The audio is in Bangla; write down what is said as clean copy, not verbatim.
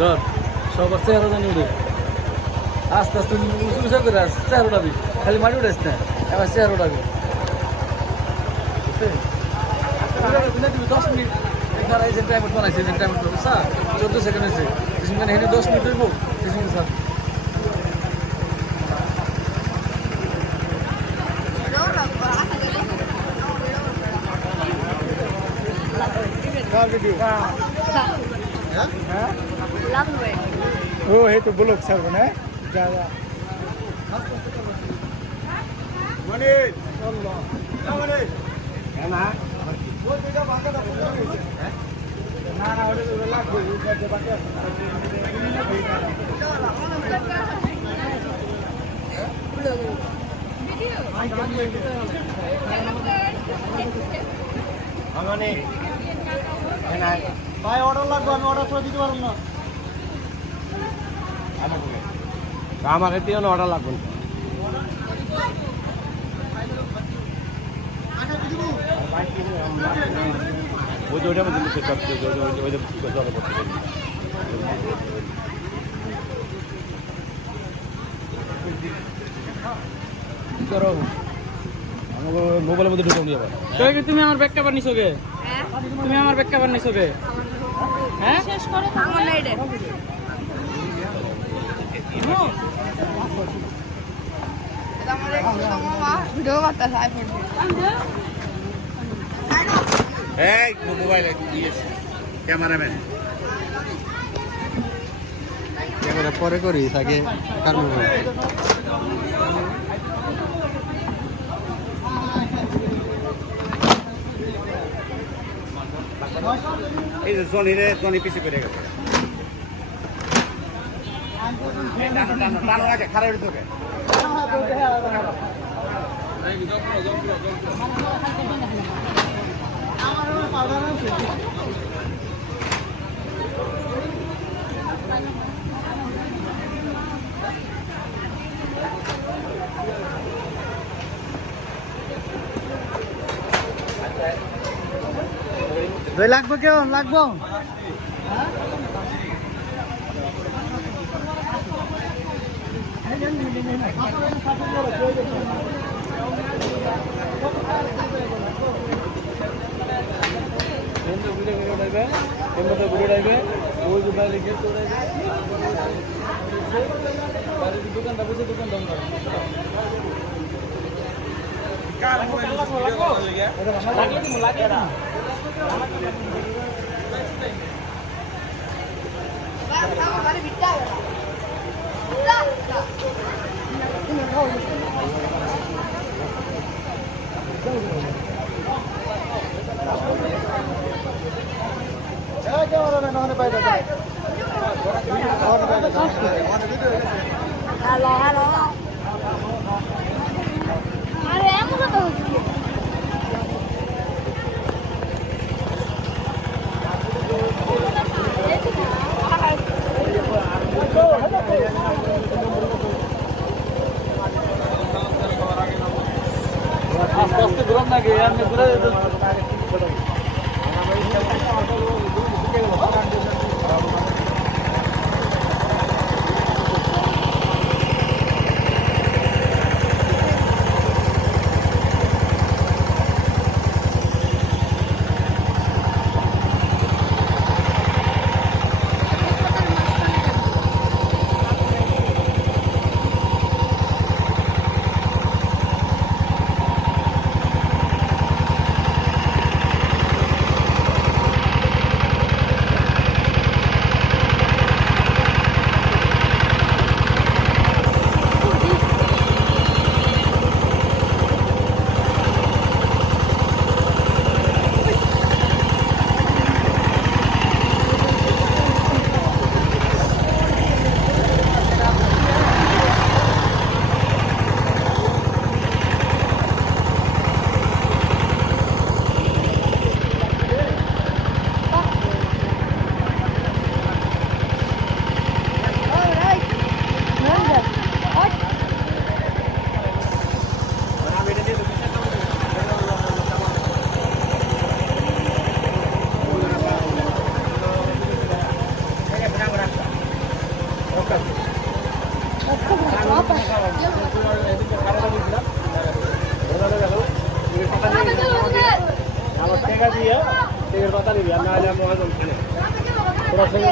ধর সবার চেহারা জানি উঠে আস্তে আস্তে উঁচু করে আস চেহারা উঠাবি খালি মাটি উঠাইস না এবার চেহারা উঠাবি তুমি 10 মিনিট দাঁড়াই যে টাইম বানাইছে যে টাইম স্যার 14 সেকেন্ড হয়েছে সেখানে হেনে 10 মিনিট হইব সেখানে স্যার ও হে তো ব্লক ছাড়বো না যা যা মানে না না ওটা তো লাগবে বাকি আছে মানে ভাই অর্ডার লাগবে আমি অর্ডার করে দিতে পারবো না আমার এতেও অর্ডার লাগবে না ওই যে ওইটা মধ্যে সেট করতে ওই যে জল করতে করো মোবাইলের মধ্যে ঢুকে নিয়ে যাবে তুমি আমার ব্যাগ কভার নিছো গে তুমি আমার ব্যাগ কভার নিছো গে হ্যাঁ শেষ করে আমার নাই রে ভিডিও করতে চাই এই মোবাইল ক্যামেরাম্যান ক্যামেরা পরে করিস আগে কার মোবাইল এই যে জনি পিছিয়ে করে গেছে টানো আগে খারাপ হয়ে দই লাগবে কেউ লাগবো দোকানটা বুঝে দোকানটা হ্যালো হ্যালো আরে এমন কথা হচ্ছে আস্তে আস্তে ঘুরান না গিয়ে আমি ঘুরে আমার টাকা দিয়ে টেকের পাতা নিবি আর না হলে আমার তোরা সঙ্গে